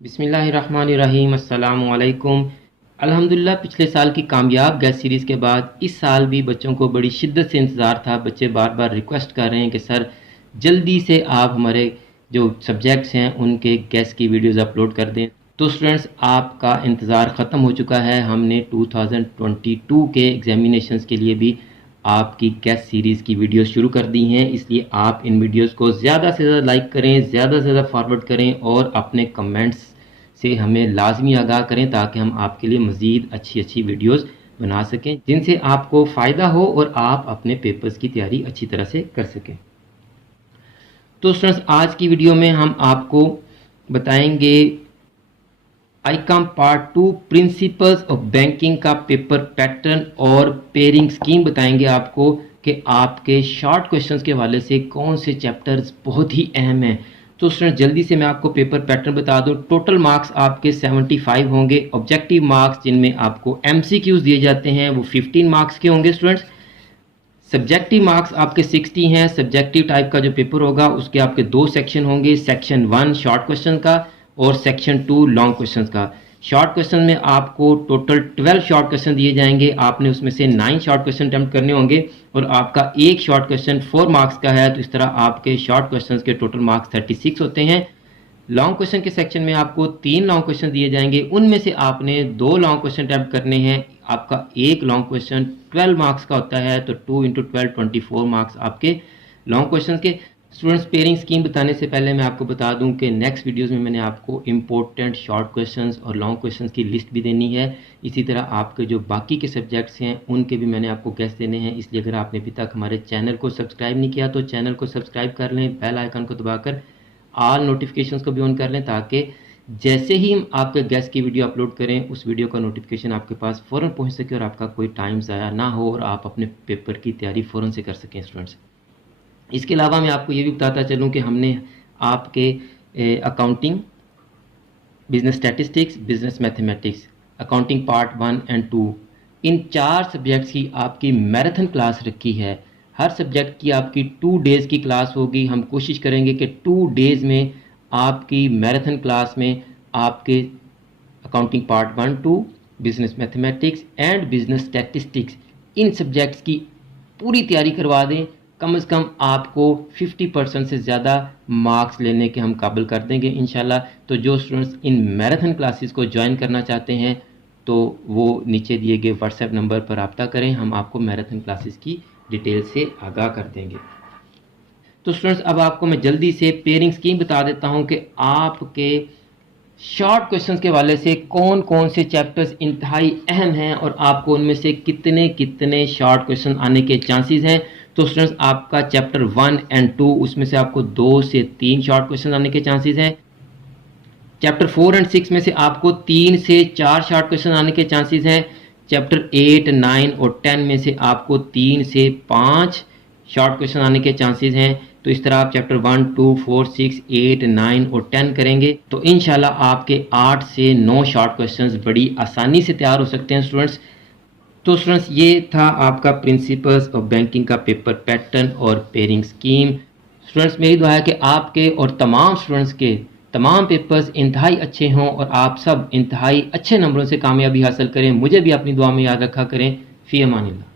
بسم اللہ الرحمن الرحیم۔ السلام علیکم۔ الحمدللہ پچھلے سال کی کامیاب گیس سیریز کے بعد اس سال بھی بچوں کو بڑی شدت سے انتظار تھا۔ بچے بار بار ریکویسٹ کر رہے ہیں کہ سر جلدی سے آپ ہمارے جو سبجیکٹس ہیں ان کے گیس کی ویڈیوز اپلوڈ کر دیں۔ تو اسٹوڈنٹس آپ کا انتظار ختم ہو چکا ہے۔ ہم نے 2022 کے ایگزامینیشنز کے لیے بھی آپ کی گیس سیریز کی ویڈیوز شروع کر دی ہیں، اس لیے آپ ان ویڈیوز کو زیادہ سے زیادہ لائک کریں، زیادہ سے زیادہ فارورڈ کریں اور اپنے کمنٹس سے ہمیں لازمی آگاہ کریں تاکہ ہم آپ کے لیے مزید اچھی ویڈیوز بنا سکیں جن سے آپ کو فائدہ ہو اور آپ اپنے پیپرز کی تیاری اچھی طرح سے کر سکیں۔ تو اسٹوڈنٹس آج کی ویڈیو میں ہم آپ کو بتائیں گے آئیکام پارٹ 2 پرنسپلز آف بینکنگ کا پیپر پیٹرن اور پیئرنگ سکیم بتائیں گے آپ کو کہ آپ کے شارٹ کوشچنز کے حوالے سے کون سے چیپٹرز بہت ہی اہم ہیں۔ تو اسٹوڈنٹ جلدی سے میں آپ کو پیپر پیٹرن بتا دوں۔ ٹوٹل مارکس آپ کے 75 ہوں گے۔ آبجیکٹیو مارکس جن میں آپ کو MCQs دیے جاتے ہیں وہ 15 مارکس کے ہوں گے اسٹوڈنٹس۔ سبجیکٹیو مارکس آپ کے 60 ہیں۔ سبجیکٹیو ٹائپ کا جو پیپر ہوگا اس کے آپ کے 2 سیکشن ہوں گے، سیکشن 1 شارٹ کوشچن کا اور سیکشن 2 لانگ کوشچنز کا۔ شارٹ کوشچن میں آپ کو ٹوٹل 12 شارٹ کوشچن دیے جائیں گے، آپ نے اس میں سے 9 شارٹ کوشچن اٹمپٹ کرنے ہوں گے اور آپ کا ایک شارٹ کوشچن 4 مارکس کا ہے، تو اس طرح آپ کے شارٹ کوشچنز کے ٹوٹل مارکس 36 ہوتے ہیں۔ لانگ کوشچن کے سیکشن میں آپ کو 3 لانگ کوشچن دیے جائیں گے، ان میں سے آپ نے 2 لانگ کوشچن اٹمپٹ کرنے ہیں۔ آپ کا ایک لانگ کوشچن 12 مارکس کا ہوتا ہے، تو 2 × 12 24 مارکس آپ کے لانگ کوشچن کے۔ اسٹوڈنٹس پیئرنگ سکیم بتانے سے پہلے میں آپ کو بتا دوں کہ نیکسٹ ویڈیوز میں نے آپ کو امپورٹنٹ شارٹ کوشچنز اور لانگ کوشچنز کی لسٹ بھی دینی ہے۔ اسی طرح آپ کے جو باقی کے سبجیکٹس ہیں ان کے بھی میں نے آپ کو گیس دینے ہیں، اس لیے اگر آپ نے ابھی تک ہمارے چینل کو سبسکرائب نہیں کیا تو چینل کو سبسکرائب کر لیں، بیل آئیکن کو دبا کر آل نوٹیفیکیشنز کو بھی آن کر لیں تاکہ جیسے ہی ہم آپ کے گیس کی ویڈیو اپلوڈ کریں اس ویڈیو کا نوٹیفیکیشن آپ کے پاس فوراً پہنچ سکے اور آپ کا کوئی ٹائم ضائع نہ ہو اور آپ اپنے پیپر کی تیاری فوراً سے کر سکیں اسٹوڈنٹس۔ اس کے علاوہ میں آپ کو یہ بھی بتاتا چلوں کہ ہم نے آپ کے accounting, business statistics, business mathematics, accounting part 1 اور 2 ان 4 سبجیکٹس کی آپ کی میراتھن کلاس رکھی ہے۔ ہر سبجیکٹ کی آپ کی 2 ڈیز کی کلاس ہوگی۔ ہم کوشش کریں گے کہ 2 ڈیز میں آپ کی میراتھن کلاس میں آپ کے accounting part 1 2 business mathematics and business statistics in subjects کی پوری تیاری کروا دیں۔ کم از کم آپ کو 50% سے زیادہ مارکس لینے کے ہم قابل کر دیں گے انشاءاللہ۔ تو جو اسٹوڈنٹس ان میراتھن کلاسز کو جوائن کرنا چاہتے ہیں تو وہ نیچے دیے گئے واٹس ایپ نمبر پر رابطہ کریں، ہم آپ کو میراتھن کلاسز کی ڈیٹیل سے آگاہ کر دیں گے۔ تو اسٹوڈنٹس اب آپ کو میں جلدی سے پیئرنگ سکیم بتا دیتا ہوں کہ آپ کے شارٹ کوشچنز کے حوالے سے کون کون سے چیپٹرز انتہائی اہم ہیں اور آپ کو ان میں سے کتنے شارٹ کوشچن آنے کے چانسز ہیں۔ تو اسٹوڈنٹس آپ کا چیپٹر 1 اور 2 اس میں سے آپ کو 2 سے 3 شارٹ کوشچن آنے کے چانسز ہیں۔ چیپٹر 4 اور 6 میں سے آپ کو 3 سے 4 شارٹ کوشچن آنے کے چانسز ہیں۔ چیپٹر 8 9 اور 10 میں سے آپ کو 3 سے 5 شارٹ کوشچن آنے کے چانسز ہیں۔ تو اس طرح آپ چیپٹر 1 2 4 6 8 9 اور 10 کریں گے تو انشاءاللہ آپ کے 8 سے 9 شارٹ کوشچنز بڑی آسانی سے تیار ہو سکتے ہیں اسٹوڈنٹس۔ تو اسٹوڈنٹس یہ تھا آپ کا پرنسپلز آف بینکنگ کا پیپر پیٹرن اور پیئرنگ سکیم۔ اسٹوڈنٹس میری دعا ہے کہ آپ کے اور تمام اسٹوڈنٹس کے تمام پیپرز انتہائی اچھے ہوں اور آپ سب انتہائی اچھے نمبروں سے کامیابی حاصل کریں۔ مجھے بھی اپنی دعا میں یاد رکھا کریں۔ فی امان اللہ۔